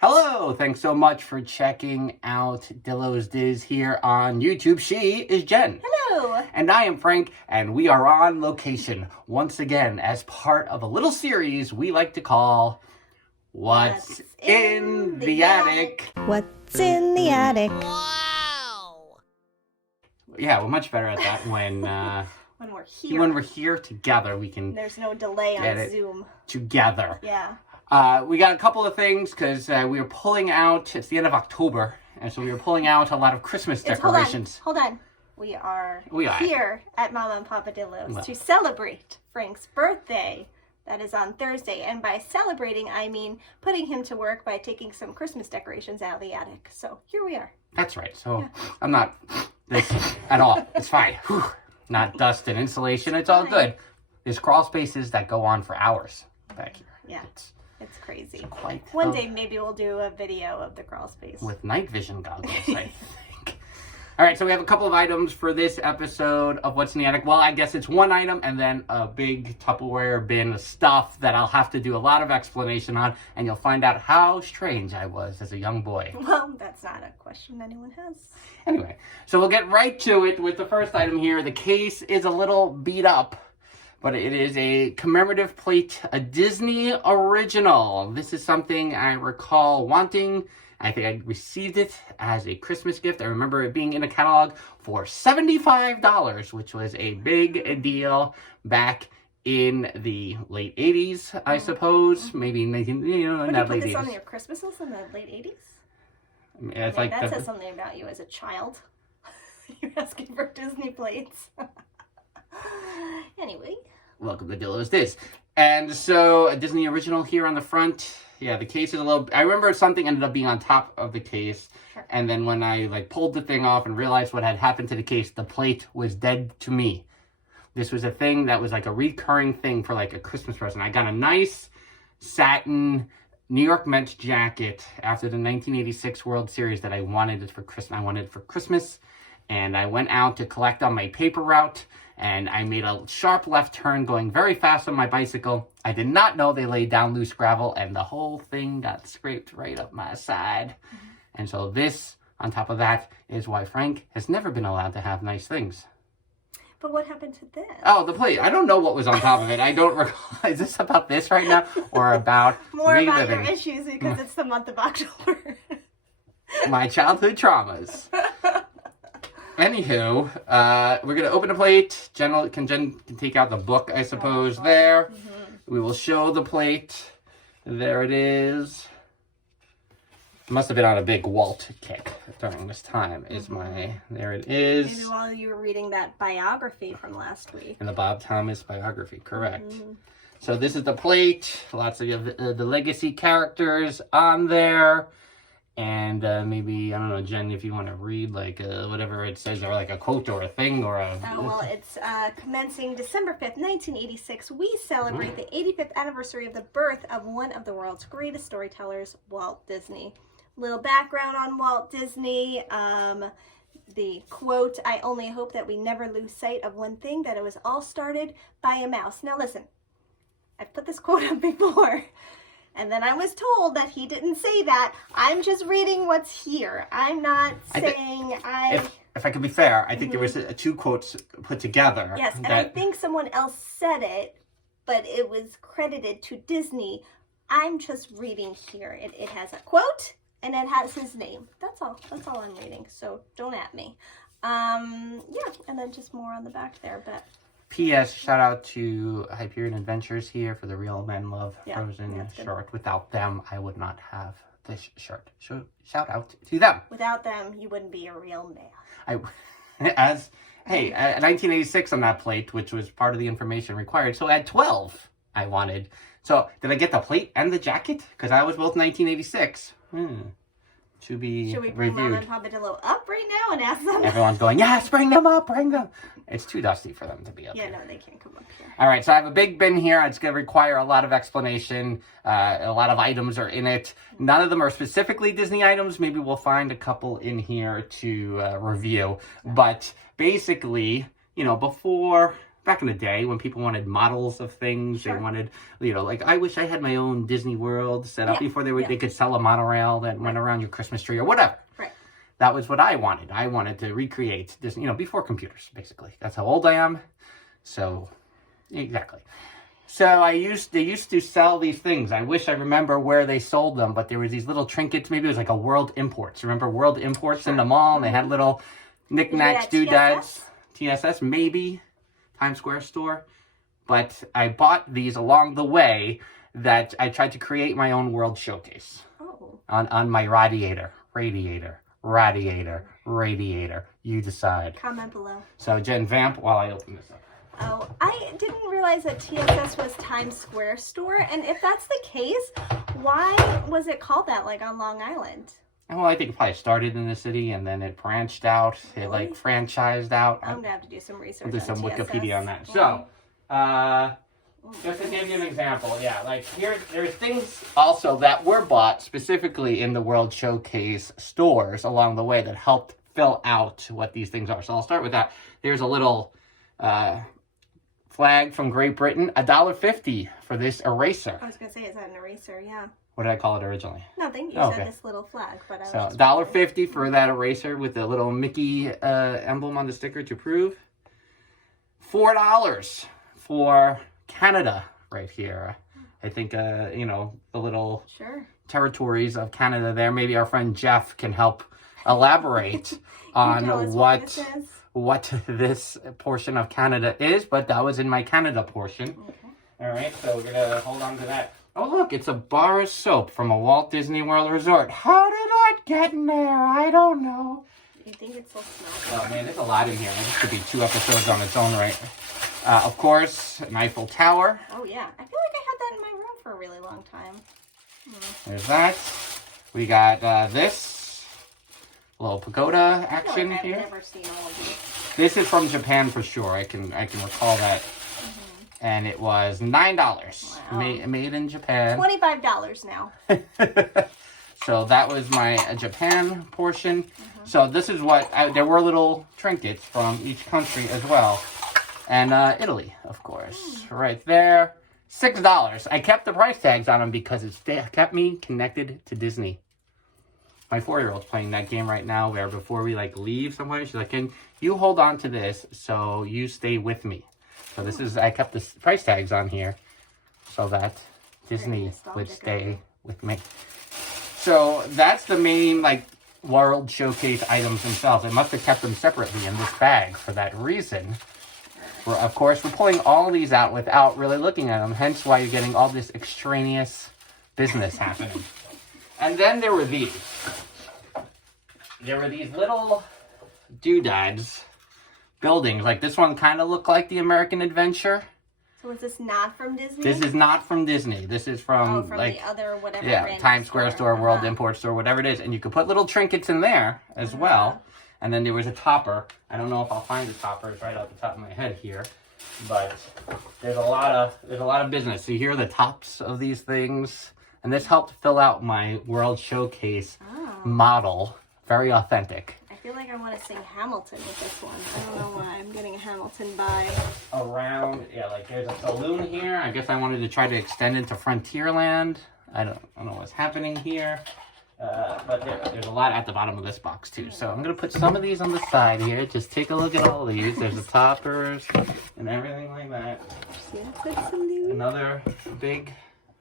Hello, thanks so much for checking out Dillos Diz here on YouTube. She is Jen. Hello. And I am Frank, and we are on location once again as part of a little series we like to call What's in the Attic? What's in the attic? Wow! Yeah, we're much better at that when we're here. when we're here together. We can There's no delay get on it Zoom. together. Yeah. We got a couple of things because we were pulling out, it's the end of October, and so we were pulling out a lot of Christmas decorations. Hold on. We are We are. here at Mama and Papa Dillo's to celebrate Frank's birthday. That is on Thursday. And by celebrating, I mean putting him to work by taking some Christmas decorations out of the attic. So here we are. That's right. So I'm not this at all. It's fine. Whew. Not dust and insulation. It's all good. There's crawl spaces that go on for hours back here. Yeah. It's crazy. Quite One day maybe we'll do a video of the crawl space. with night vision goggles, I think. All right, so we have a couple of items for this episode of What's in the Attic. Well, I guess it's one item and then a big Tupperware bin of stuff that I'll have to do a lot of explanation on, and you'll find out how strange I was as a young boy. Well, that's not a question anyone has. Anyway, so we'll get right to it with the first item here. The case is a little beat up, but it is a commemorative plate, a Disney original. This is something I recall wanting. I think I received it as a Christmas gift. I remember it being in a catalog for $75, which was a big deal back in the late 80s, I suppose. Maybe, Would not you late put 80s. this on your Christmas list in the late 80s? Yeah, it's I mean, like that says something about you as a child. You're asking for Disney plates. Anyway. Welcome to Dillos Diz. And so, a Disney original here on the front. Yeah, the case is a little... I remember something ended up being on top of the case. Sure. And then when I pulled the thing off and realized what had happened to the case, the plate was dead to me. This was a thing that was a recurring thing for a Christmas present. I got a nice satin New York Mets jacket after the 1986 World Series that I wanted it for Christmas. I wanted it for Christmas. And I went out to collect on my paper route. And I made a sharp left turn going very fast on my bicycle. I did not know they laid down loose gravel, and the whole thing got scraped right up my side. Mm-hmm. And so this, on top of that, is why Frank has never been allowed to have nice things. But what happened to this? Oh, the plate. I don't know what was on top of it. I don't recall. Is this about this right now? Or about More reliving about your issues because it's the month of October. my childhood traumas? Anywho, we're going to open the plate. Jen can take out the book, I suppose, there. Mm-hmm. We will show the plate. There it is. Must have been on a big Walt kick during this time. There it is. Maybe while you were reading that biography from last week. And the Bob Thomas biography, correct. Mm-hmm. So this is the plate. Lots of the legacy characters on there. And maybe, I don't know, Jen, if you want to read, whatever it says, or a quote or a thing or a... Oh, well, it's commencing December 5th, 1986. We celebrate the 85th anniversary of the birth of one of the world's greatest storytellers, Walt Disney. Little background on Walt Disney. The quote, "I only hope that we never lose sight of one thing, that it was all started by a mouse." Now, listen, I've put this quote up before. And then I was told that he didn't say that. I'm just reading what's here. I'm not saying If I could be fair, I think there was two quotes put together. Yes, and I think someone else said it, but it was credited to Disney. I'm just reading here. It has a quote, and it has his name. That's all. That's all I'm reading, so don't at me. Yeah, and then just more on the back there, but... P.S. Shout out to Hyperion Adventures here for the Real Men Love Frozen shirt. Without them, I would not have this shirt. So shout out to them. Without them, you wouldn't be a real man. 1986 on that plate, which was part of the information required. So at 12, I wanted. So did I get the plate and the jacket? Because I was both 1986. To be Should we bring reviewed. Mama and Papa Dillo up right now and ask them? Everyone's going, yes, bring them up, bring them. It's too dusty for them to be up here. Yeah, no, they can't come up here. All right, so I have a big bin here. It's going to require a lot of explanation. A lot of items are in it. None of them are specifically Disney items. Maybe we'll find a couple in here to review. But basically, back in the day when people wanted models of things. Sure. They wanted, you know, like, I wish I had my own Disney World set up before they could sell a monorail that went around your Christmas tree or whatever. Right. That was what I wanted. I wanted to recreate this, you know, before computers, basically. That's how old I am. So, exactly. So they used to sell these things. I wish I remember where they sold them, but there was these little trinkets. Maybe it was like a World Imports. Remember World Imports in the mall? And they had little knickknacks, doodads. TSS, maybe. Times Square store. But I bought these along the way that I tried to create my own world showcase. Oh. On my radiator. You decide. Comment below. So Jen, vamp while I open this up. Oh, I didn't realize that TSS was Times Square store. And if that's the case, why was it called that, like, on Long Island? Well, I think it probably started in the city and then it branched out. Really? It, like, franchised out. I'm going to have to do some research I'll do some TSS. Wikipedia on that. So, just to give you an example, like, there's things also that were bought specifically in the World Showcase stores along the way that helped fill out what these things are. So I'll start with that. There's a little flag from Great Britain, $1.50 for this eraser. I was going to say, is that an eraser? Yeah. What did I call it originally? Nothing. You said this little flag, but I was $1.50 for that eraser with the little Mickey emblem on the sticker to prove. $4 for Canada right here. I think, you know, the little territories of Canada there. Maybe our friend Jeff can help elaborate on what this portion of Canada is, but that was in my Canada portion. Okay. All right, so we're going to hold on to that. Oh, look, it's a bar of soap from a Walt Disney World resort. How did that get in there? I don't know. You think it's so small? Oh, man, there's a lot in here. This could be 2 episodes on its own right. Of course, an Eiffel Tower. Oh, yeah. I feel like I had that in my room for a really long time. There's that. We got this little pagoda action here. I've never seen all of these. This is from Japan for sure. I can recall that. And it was $9. Wow. Made in Japan. $25 now. So that was my Japan portion. So this is what, there were little trinkets from each country as well. And Italy, of course, right there. $6. I kept the price tags on them because it kept me connected to Disney. My 4-year-old's playing that game right now where before we like leave somewhere, she's like, can you hold on to this so you stay with me? So this is, I kept the price tags on here so that Disney would stay with me. So that's the main, like, World Showcase items themselves. I must have kept them separately in this bag for that reason. Of course, we're pulling all these out without really looking at them, hence why you're getting all this extraneous business happening. And then there were these. There were these little doodads. Buildings. Like this one kind of looked like the American Adventure. So is this not from Disney? This is not from Disney. This is from, like, the other whatever. Yeah, Times Square store, World Import store, whatever it is. And you could put little trinkets in there as well. And then there was a topper. I don't know if I'll find the topper. It's right off the top of my head here. But there's a lot of business. So here are the tops of these things. And this helped fill out my World Showcase model. Very authentic. I feel like I want to sing Hamilton with this one. I don't know why. I'm getting a Hamilton by... Around, like there's a saloon here. I guess I wanted to try to extend into Frontierland. I don't know what's happening here. But there's a lot at the bottom of this box too. So I'm going to put some of these on the side here. Just take a look at all these. There's the toppers and everything like that. Another big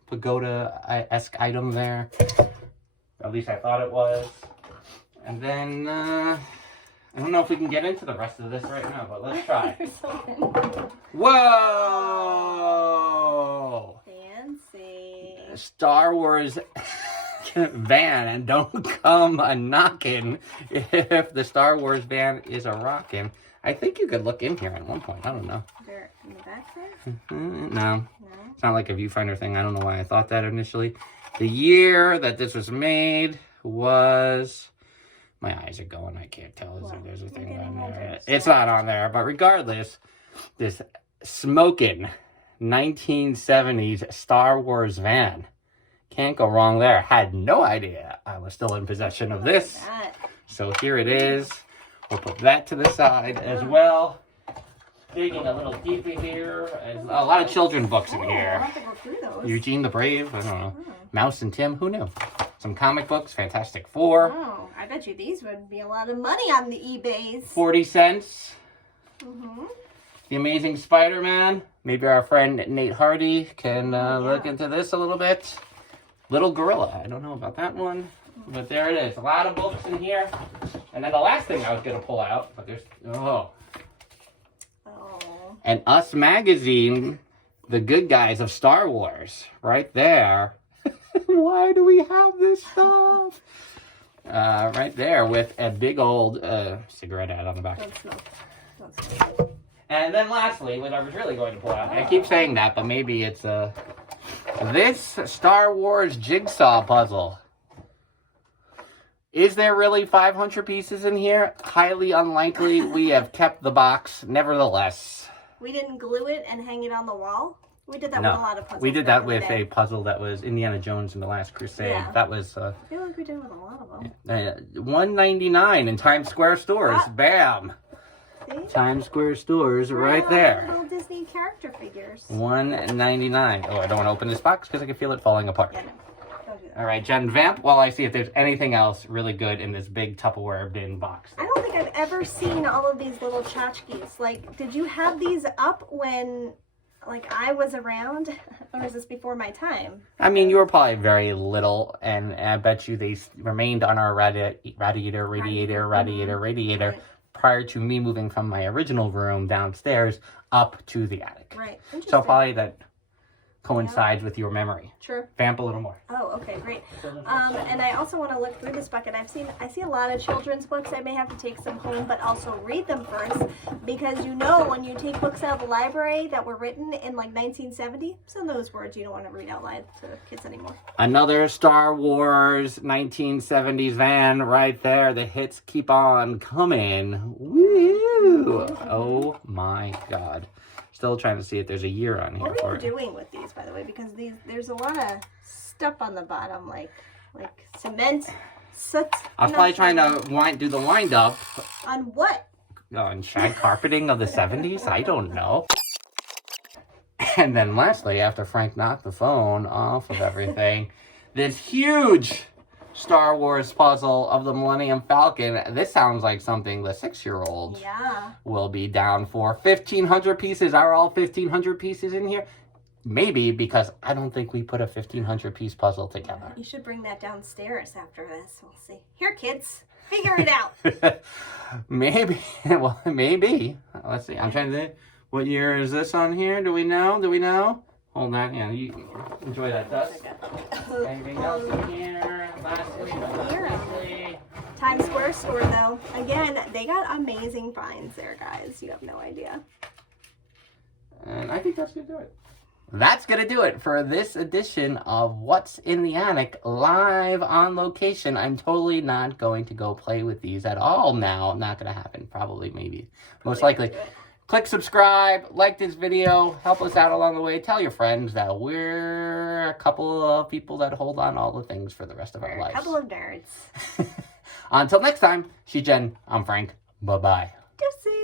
pagoda-esque item there. At least I thought it was. And then, I don't know if we can get into the rest of this right now, but let's try. Whoa! Fancy. Star Wars van, and don't come a-knocking if the Star Wars van is a-rockin'. I think you could look in here at one point. I don't know. There, in the back there? No. It's not like a viewfinder thing. I don't know why I thought that initially. The year that this was made was... My eyes are going. I can't tell. There's a thing on there. It's not on there. But regardless, this smoking 1970s Star Wars van. Can't go wrong there. Had no idea I was still in possession of this. So here it is. We'll put that to the side as well. digging a little deeper here. There's a lot of children's books in I'll here. have to go through those. Eugene the Brave, I don't know. Oh. Mouse and Tim, who knew? Some comic books, Fantastic Four. Oh, I bet you these would be a lot of money on the eBays. 40 cents. Mm-hmm. The Amazing Spider-Man. Maybe our friend Nate Hardy can look into this a little bit. Little Gorilla. I don't know about that one. But there it is. A lot of books in here. And then the last thing I was going to pull out. But there's... Oh. And Us Magazine. The good guys of Star Wars. Right there. Why do we have this stuff? Right there with a big old cigarette ad on the back. Don't smoke. Don't smoke. And then lastly, what I was really going to pull out, I keep saying that, but maybe it's this Star Wars Jigsaw Puzzle. Is there really 500 pieces in here? Highly unlikely. We have kept the box, nevertheless. We didn't glue it and hang it on the wall? We did that with a lot of puzzles. We did that with a puzzle that was Indiana Jones and the Last Crusade. Yeah. That was... I feel like we did with a lot of them. $1.99 in Times Square stores. Bam! See? Times Square stores right there. Little Disney character figures. $1.99. Oh, I don't want to open this box because I can feel it falling apart. Yeah, no. Don't do that. All right, Jen, vamp while I see if there's anything else really good in this big Tupperware bin box. I don't think I've ever seen all of these little tchotchkes. Like, did you have these up when, like, I was around? Or was this before my time? I mean, you were probably very little, and I bet you they remained on our radiator Right. prior to me moving from my original room downstairs up to the attic. Right. Interesting. So probably that coincides with your memory. Sure. Vamp a little more. Oh, okay, great. And I also want to look through this bucket. I see a lot of children's books. I may have to take some home, but also read them first, because you know when you take books out of the library that were written in like 1970, some of those words you don't want to read out loud to kids anymore. Another Star Wars 1970s van right there. The hits keep on coming. Woo! Oh my God. Still trying to see if there's a year on here. What are you doing with these, by the way? Because there's a lot of stuff on the bottom, like cement, soot. I was probably trying to do the wind up. On what? On shag carpeting of the 70s? I don't know. And then lastly, after Frank knocked the phone off of everything, this huge Star Wars puzzle of the Millennium Falcon. This sounds like something the 6-year-old will be down for. 1,500 pieces. Are all 1,500 pieces in here? Maybe, because I don't think we put a 1,500 piece puzzle together. You should bring that downstairs after this. We'll see. Here, kids. Figure it out. Maybe. Well, maybe. Let's see. I'm trying to think. What year is this on here? Do we know? Hold on. Yeah, you enjoy that dust. Anything else in here? Lastly. Times Square store, though. Again, they got amazing finds there, guys. You have no idea. And I think that's going to do it. That's going to do it for this edition of What's in the Attic live on location. I'm totally not going to go play with these at all now. Not going to happen. Probably, maybe. Most likely. Click subscribe, like this video, help us out along the way. Tell your friends that we're a couple of people that hold on all the things for the rest of our lives. A couple of nerds. Until next time, she's Jen, I'm Frank. Bye-bye. Deuces.